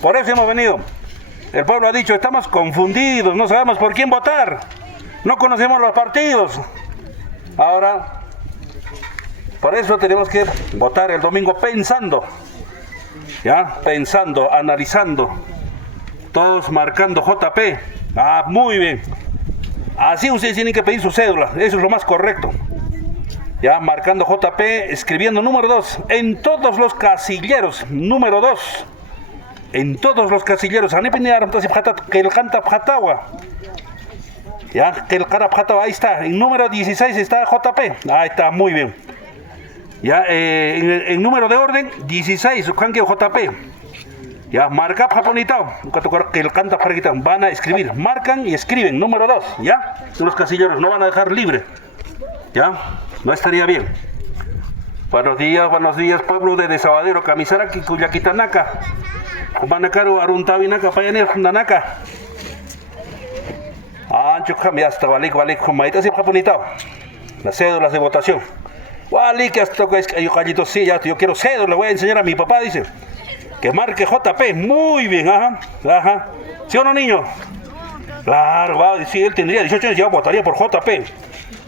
Por eso hemos venido. El pueblo ha dicho, estamos confundidos, no sabemos por quién votar. No conocemos los partidos. Ahora, por eso tenemos que votar el domingo pensando. ¿Ya? Pensando, analizando. Todos marcando JP. Ah, muy bien. Así ustedes tienen que pedir su cédula. Eso es lo más correcto. Ya, marcando JP, escribiendo número 2 en todos los casilleros. Número 2. En todos los casilleros. Ya, que el ahí está. En número 16 está JP. Ahí está, muy bien. Ya, en número de orden, 16, JP. Ya, marca japonitao. Que el canta van a escribir. Marcan y escriben, número 2. Ya, los casilleros no van a dejar libre. Ya, no estaría bien. Buenos días, pueblo de Desaguadero, Camisaraki, Cuyaquitanaka. Manakaru, Aruntabinaka, Payanir, Nanaka. Ancho cambia hasta Valik, Maita, japonitao. Las cédulas de votación. Valik, hasta que sí, ya, yo quiero cédula, le voy a enseñar a mi papá, dice. Que marque JP, muy bien, ajá. ¿Sí o no, niño? Claro, va, si él tendría 18 años, ya votaría por JP.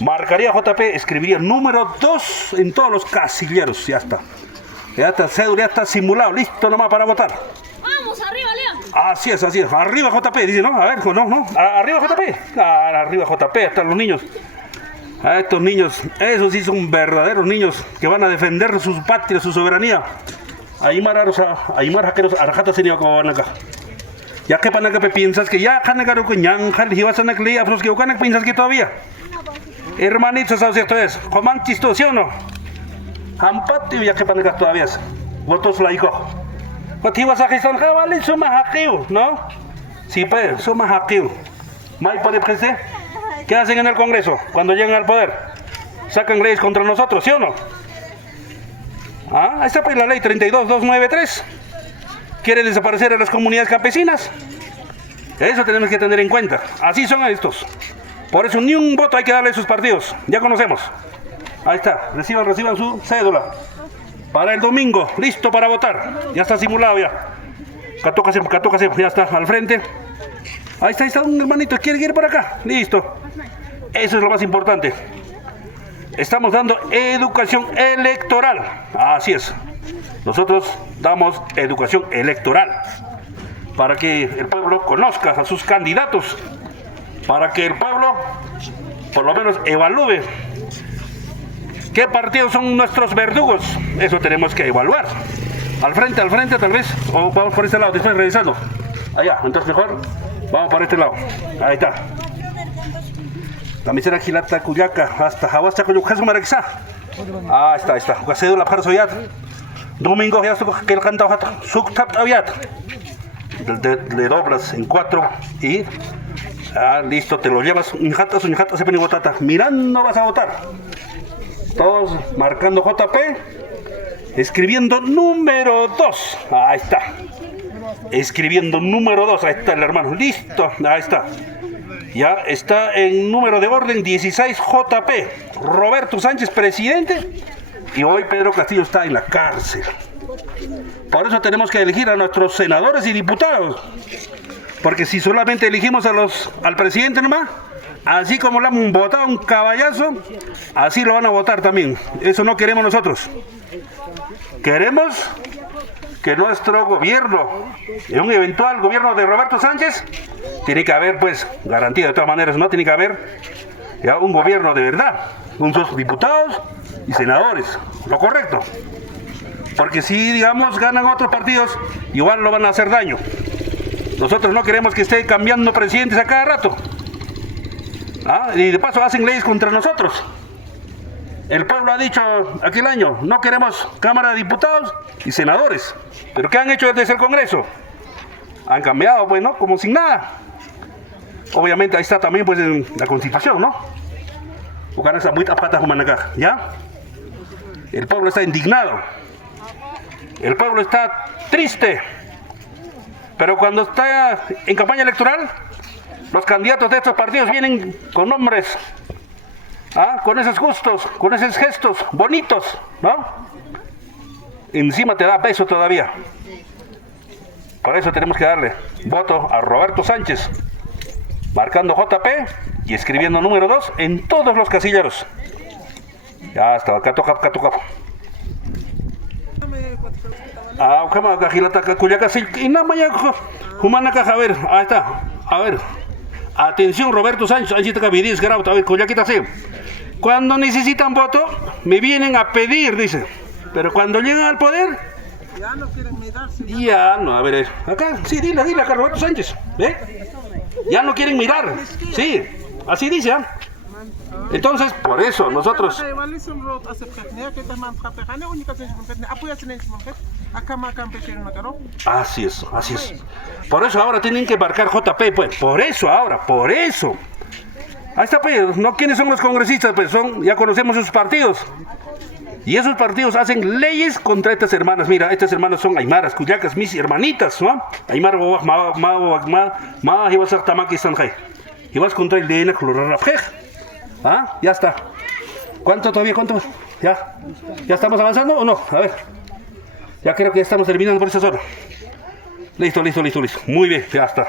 Marcaría JP, escribiría número 2 en todos los casilleros, ya está. Ya está, cédula, ya está simulado, listo nomás para votar. Vamos, arriba, León. Así es, arriba JP, dice, ¿no? A ver, no, arriba JP. Arriba JP, hasta los niños. A estos niños, esos sí son verdaderos niños que van a defender su patria, su soberanía. Aymar jaqueros arjata sería como van acá. Ya que para que piensas que ya canagaro que ñanjal y vas a nakle afros que ucanak piensas que todavía. Hermanitos, ¿sabes esto es? Coman chisto, ¿sí o no? Hampati ya que para que todavía es. Votos laico. Cuando vas a gestar vale suma jaqueo, ¿no? Sí, pues, suma jaqueo. ¿May puede prese? ¿Qué hacen en el Congreso cuando llegan al poder? Sacan leyes contra nosotros, ¿sí o no? Ahí está pues la ley 32293. Quiere desaparecer a las comunidades campesinas. Eso tenemos que tener en cuenta. Así son estos. Por eso ni un voto hay que darle a esos partidos. Ya conocemos. Ahí está. Reciban su cédula. Para el domingo. Listo para votar. Ya está simulado ya. Catócase, ya está al frente. Ahí está un hermanito. ¿Quiere ir por acá? Listo. Eso es lo más importante. Estamos dando educación electoral. Así es. Nosotros damos educación electoral para que el pueblo conozca a sus candidatos, para que el pueblo por lo menos evalúe qué partidos son nuestros verdugos. Eso tenemos que evaluar. Al frente tal vez, o vamos por este lado, después revisando. Allá, entonces mejor vamos por este lado. Ahí está. La misera Gilata Cuyaca, hasta Jawasta Cuyucazo Maraquisa. Ahí está. Cédula para Soyat. Domingo ya que el canta Suktap Aviat. Le doblas en 4 y listo, te lo llevas. Un jata se pone botata. Mirando vas a votar. Todos marcando JP. Escribiendo número 2. Ahí está. Escribiendo número 2. Ahí está el hermano. Listo. Ahí está. Ya está en número de orden 16 JP. Roberto Sánchez, presidente. Y hoy Pedro Castillo está en la cárcel. Por eso tenemos que elegir a nuestros senadores y diputados. Porque si solamente elegimos al presidente nomás, así como le han votado un caballazo, así lo van a votar también. Eso no queremos nosotros. Queremos que nuestro gobierno, en un eventual gobierno de Roberto Sánchez, tiene que haber pues garantía de todas maneras, ¿no? Tiene que haber ya un gobierno de verdad, con sus diputados y senadores, lo correcto. Porque si, digamos, ganan otros partidos, igual lo van a hacer daño. Nosotros no queremos que esté cambiando presidentes a cada rato. Y de paso hacen leyes contra nosotros. El pueblo ha dicho aquel año, no queremos Cámara de Diputados y senadores. ¿Pero qué han hecho desde el Congreso? Han cambiado, pues, ¿no? Como sin nada. Obviamente ahí está también, pues, en la Constitución, ¿no? ¿Ya? El pueblo está indignado. El pueblo está triste. Pero cuando está en campaña electoral, los candidatos de estos partidos vienen con nombres, con esos gustos, con esos gestos bonitos, ¿no? encima te da peso todavía. Por eso tenemos que darle voto a Roberto Sánchez, marcando JP y escribiendo número 2 en todos los casilleros. Ya está, acá toca. Kama Gilata Cuyacasil y Namaya Humana Caja, a ver, ahí está. A ver. Atención Roberto Sánchez, ahí está Vidis Grauta, a ver, Cuyaquita sí. Cuando necesitan voto, me vienen a pedir, dice. Pero cuando llegan al poder, ya no quieren mirar. Ya no, a ver, acá, sí, dile acá Roberto Sánchez, ¿eh? Ya no quieren mirar, sí, así dice, ¿ah? Entonces, por eso, nosotros... Así es. Por eso ahora tienen que marcar JP, pues, por eso. Ahí está, pues, ¿no? ¿Quiénes son los congresistas? Pues ya conocemos sus partidos. Y esos partidos hacen leyes contra estas hermanas. Mira, estas hermanas son aymaras, cuyacas, mis hermanitas, ¿no? Aymar, y vas contra el DNA, ¿ah? Ya está. ¿Cuánto? ¿Ya estamos avanzando o no? A ver. Ya creo que ya estamos terminando por esa zona. Listo. Muy bien, ya está.